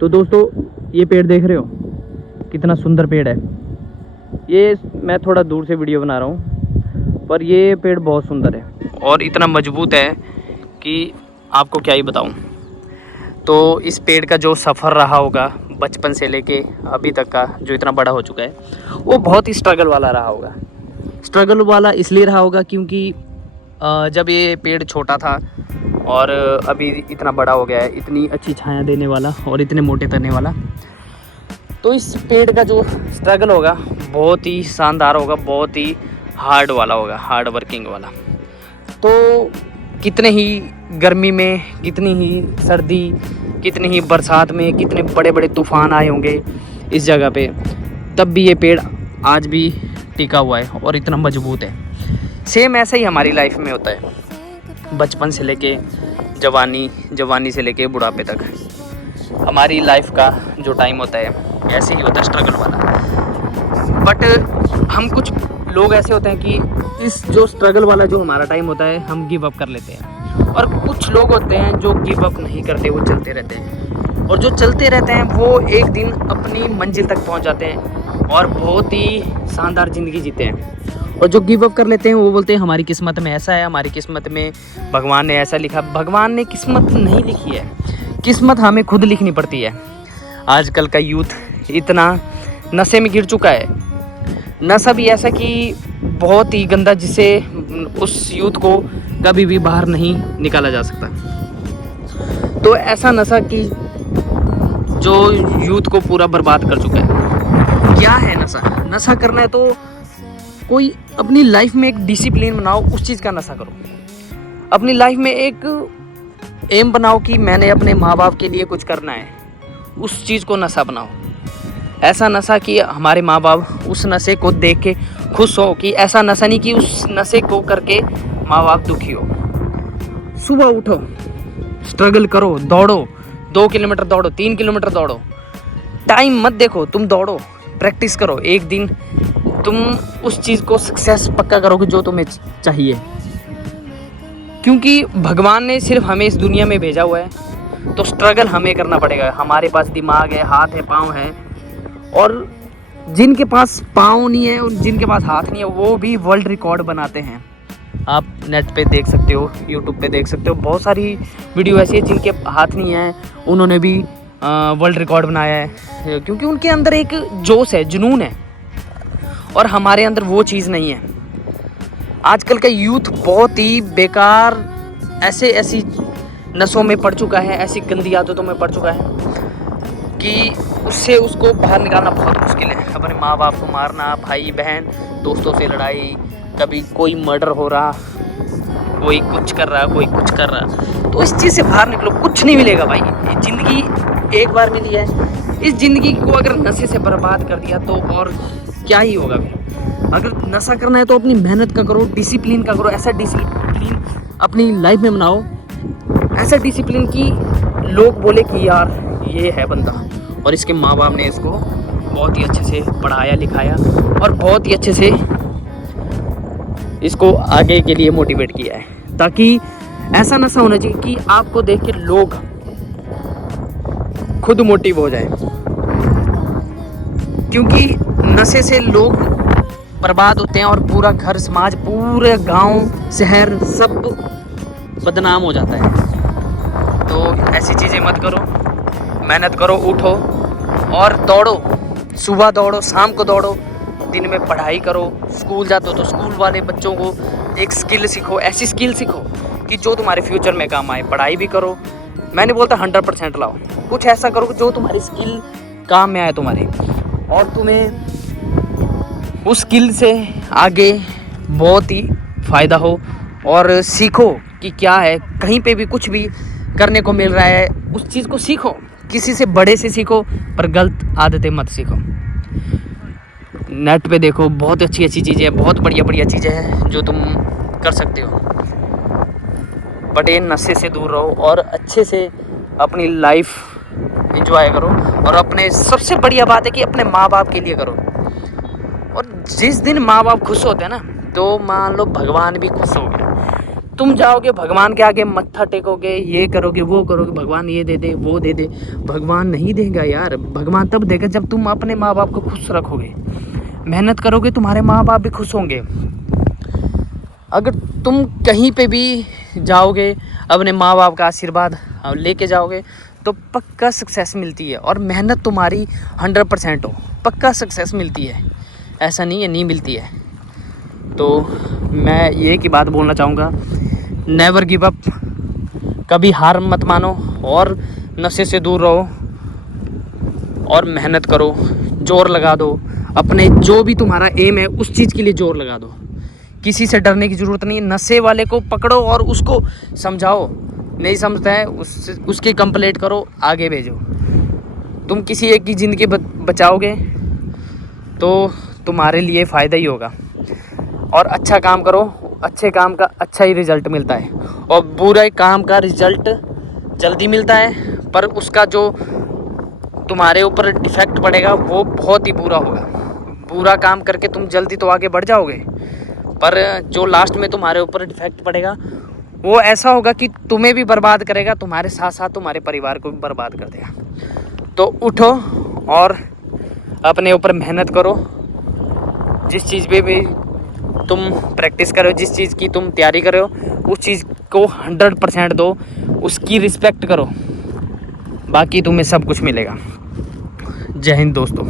तो दोस्तों ये पेड़ देख रहे हो, कितना सुंदर पेड़ है। ये मैं थोड़ा दूर से वीडियो बना रहा हूँ, पर ये पेड़ बहुत सुंदर है और इतना मजबूत है कि आपको क्या ही बताऊँ। तो इस पेड़ का जो सफ़र रहा होगा बचपन से लेके अभी तक का, जो इतना बड़ा हो चुका है, वो बहुत ही स्ट्रगल वाला रहा होगा। स्ट्रगल वाला इसलिए रहा होगा क्योंकि जब ये पेड़ छोटा था और अभी इतना बड़ा हो गया है, इतनी अच्छी छाया देने वाला और इतने मोटे तने वाला, तो इस पेड़ का जो स्ट्रगल होगा बहुत ही शानदार होगा, बहुत ही हार्ड वाला होगा, हार्ड वर्किंग वाला। तो कितने ही गर्मी में, कितनी ही सर्दी, कितनी ही बरसात में, कितने बड़े बड़े तूफ़ान आए होंगे इस जगह पे, तब भी ये पेड़ आज भी टिका हुआ है और इतना मजबूत है। सेम ऐसा ही हमारी लाइफ में होता है, बचपन से लेके जवानी, जवानी से लेके बुढ़ापे तक हमारी लाइफ का जो टाइम होता है ऐसे ही होता है, स्ट्रगल वाला। बट हम कुछ लोग ऐसे होते हैं कि इस जो स्ट्रगल वाला जो हमारा टाइम होता है हम गिव अप कर लेते हैं, और कुछ लोग होते हैं जो गिव अप नहीं करते, वो चलते रहते हैं, और जो चलते रहते हैं वो एक दिन अपनी मंजिल तक पहुंच जाते हैं और बहुत ही शानदार ज़िंदगी जीते हैं। और जो गिव अप कर लेते हैं वो बोलते हैं हमारी किस्मत में ऐसा है, हमारी किस्मत में भगवान ने ऐसा लिखा। भगवान ने किस्मत नहीं लिखी है, किस्मत हमें खुद लिखनी पड़ती है। आजकल का यूथ इतना नशे में गिर चुका है, नशा भी ऐसा कि बहुत ही गंदा, जिसे उस यूथ को कभी भी बाहर नहीं निकाला जा सकता। तो ऐसा नशा कि जो यूथ को पूरा बर्बाद कर चुका है। क्या है नशा? नशा करना है तो कोई अपनी लाइफ में एक डिसिप्लिन बनाओ, उस चीज़ का नशा करो। अपनी लाइफ में एक एम बनाओ कि मैंने अपने माँ बाप के लिए कुछ करना है, उस चीज़ को नशा बनाओ। ऐसा नशा कि हमारे माँ बाप उस नशे को देख के खुश हो, कि ऐसा नशा नहीं कि उस नशे को करके माँ बाप दुखी हो। सुबह उठो, स्ट्रगल करो, दौड़ो, 2 किलोमीटर दौड़ो, 3 किलोमीटर दौड़ो, टाइम मत देखो, तुम दौड़ो, प्रैक्टिस करो। एक दिन तुम उस चीज़ को सक्सेस पक्का करोगे जो तुम्हें चाहिए, क्योंकि भगवान ने सिर्फ हमें इस दुनिया में भेजा हुआ है, तो स्ट्रगल हमें करना पड़ेगा। हमारे पास दिमाग है, हाथ है, पाँव है, और जिनके पास पाँव नहीं है और जिनके पास हाथ नहीं है वो भी वर्ल्ड रिकॉर्ड बनाते हैं। आप नेट पे देख सकते हो, यूट्यूब पे देख सकते हो, बहुत सारी वीडियो ऐसी है जिनके हाथ नहीं है, उन्होंने भी वर्ल्ड रिकॉर्ड बनाया है, क्योंकि उनके अंदर एक जोश है, जुनून है, और हमारे अंदर वो चीज़ नहीं है। आजकल का यूथ बहुत ही बेकार ऐसी नशों में पड़ चुका है, ऐसी गंदी आदतों में पड़ चुका है कि उससे उसको बाहर निकालना बहुत मुश्किल है। अपने माँ बाप को मारना, भाई बहन दोस्तों से लड़ाई, कभी कोई मर्डर हो रहा, कोई कुछ कर रहा, कोई कुछ कर रहा। तो इस चीज़ से बाहर निकलो, कुछ नहीं मिलेगा भाई। ये ज़िंदगी एक बार मिली है, इस ज़िंदगी को अगर नशे से बर्बाद कर दिया तो और क्या ही होगा फिर। अगर नशा करना है तो अपनी मेहनत का करो, डिसिप्लिन का करो। ऐसा डिसिप्लिन अपनी लाइफ में बनाओ, ऐसा डिसिप्लिन कि लोग बोले कि यार ये है बंदा, और इसके माँ बाप ने इसको बहुत ही अच्छे से पढ़ाया लिखाया और बहुत ही अच्छे से इसको आगे के लिए मोटिवेट किया है। ताकि ऐसा नशा होना चाहिए कि आपको देख के लोग खुद मोटिव हो जाए, क्योंकि नशे से लोग बर्बाद होते हैं और पूरा घर समाज, पूरे गांव शहर सब बदनाम हो जाता है। तो ऐसी चीज़ें मत करो, मेहनत करो, उठो और दौड़ो। सुबह दौड़ो, शाम को दौड़ो, दिन में पढ़ाई करो। स्कूल जाते हो तो स्कूल वाले बच्चों को एक स्किल सीखो, ऐसी स्किल सीखो कि जो तुम्हारे फ्यूचर में काम आए। पढ़ाई भी करो, मैं नहीं बोलता 100% लाओ, कुछ ऐसा करो जो तुम्हारी स्किल काम में आए तुम्हारे, और तुम्हें उस स्किल से आगे बहुत ही फ़ायदा हो। और सीखो कि क्या है, कहीं पे भी कुछ भी करने को मिल रहा है उस चीज़ को सीखो। किसी से बड़े से सीखो, पर गलत आदतें मत सीखो। नेट पे देखो, बहुत अच्छी अच्छी चीज़ें, बहुत बढ़िया चीज़ें हैं जो तुम कर सकते हो। बट ये नशे से दूर रहो और अच्छे से अपनी लाइफ एंजॉय करो। और अपने सबसे बढ़िया बात है कि अपने माँ बाप के लिए करो। और जिस दिन माँ बाप खुश होते हैं ना, तो मान लो भगवान भी खुश हो गया। तुम जाओगे भगवान के आगे मत्था टेकोगे, ये करोगे वो करोगे, भगवान ये दे दे वो दे दे, भगवान नहीं देगा यार। भगवान तब देगा जब तुम अपने माँ बाप को खुश रखोगे, मेहनत करोगे, तुम्हारे माँ बाप भी खुश होंगे। अगर तुम कहीं पे भी जाओगे अपने माँ बाप का आशीर्वाद लेके जाओगे तो पक्का सक्सेस मिलती है। और मेहनत तुम्हारी 100% हो, पक्का सक्सेस मिलती है, ऐसा नहीं है नहीं मिलती है। तो मैं ये की बात बोलना चाहूँगा, नेवर गिव अप, कभी हार मत मानो और नशे से दूर रहो और मेहनत करो, जोर लगा दो अपने, जो भी तुम्हारा एम है उस चीज़ के लिए जोर लगा दो। किसी से डरने की ज़रूरत नहीं है। नशे वाले को पकड़ो और उसको समझाओ, नहीं समझता है उसकी कंप्लेंट करो, आगे भेजो। तुम किसी एक की ज़िंदगी बचाओगे तो तुम्हारे लिए फ़ायदा ही होगा। और अच्छा काम करो, अच्छे काम का अच्छा ही रिज़ल्ट मिलता है, और बुरे काम का रिज़ल्ट जल्दी मिलता है, पर उसका जो तुम्हारे ऊपर डिफेक्ट पड़ेगा वो बहुत ही बुरा होगा। बुरा काम करके तुम जल्दी तो आगे बढ़ जाओगे, पर जो लास्ट में तुम्हारे ऊपर डिफेक्ट पड़ेगा वो ऐसा होगा कि तुम्हें भी बर्बाद करेगा, तुम्हारे साथ साथ तुम्हारे परिवार को भी बर्बाद कर देगा। तो उठो और अपने ऊपर मेहनत करो, जिस चीज़ पे भी तुम प्रैक्टिस करो, जिस चीज़ की तुम तैयारी कर रहे हो उस चीज़ को 100% दो, उसकी रिस्पेक्ट करो, बाकी तुम्हें सब कुछ मिलेगा। जय हिंद दोस्तों।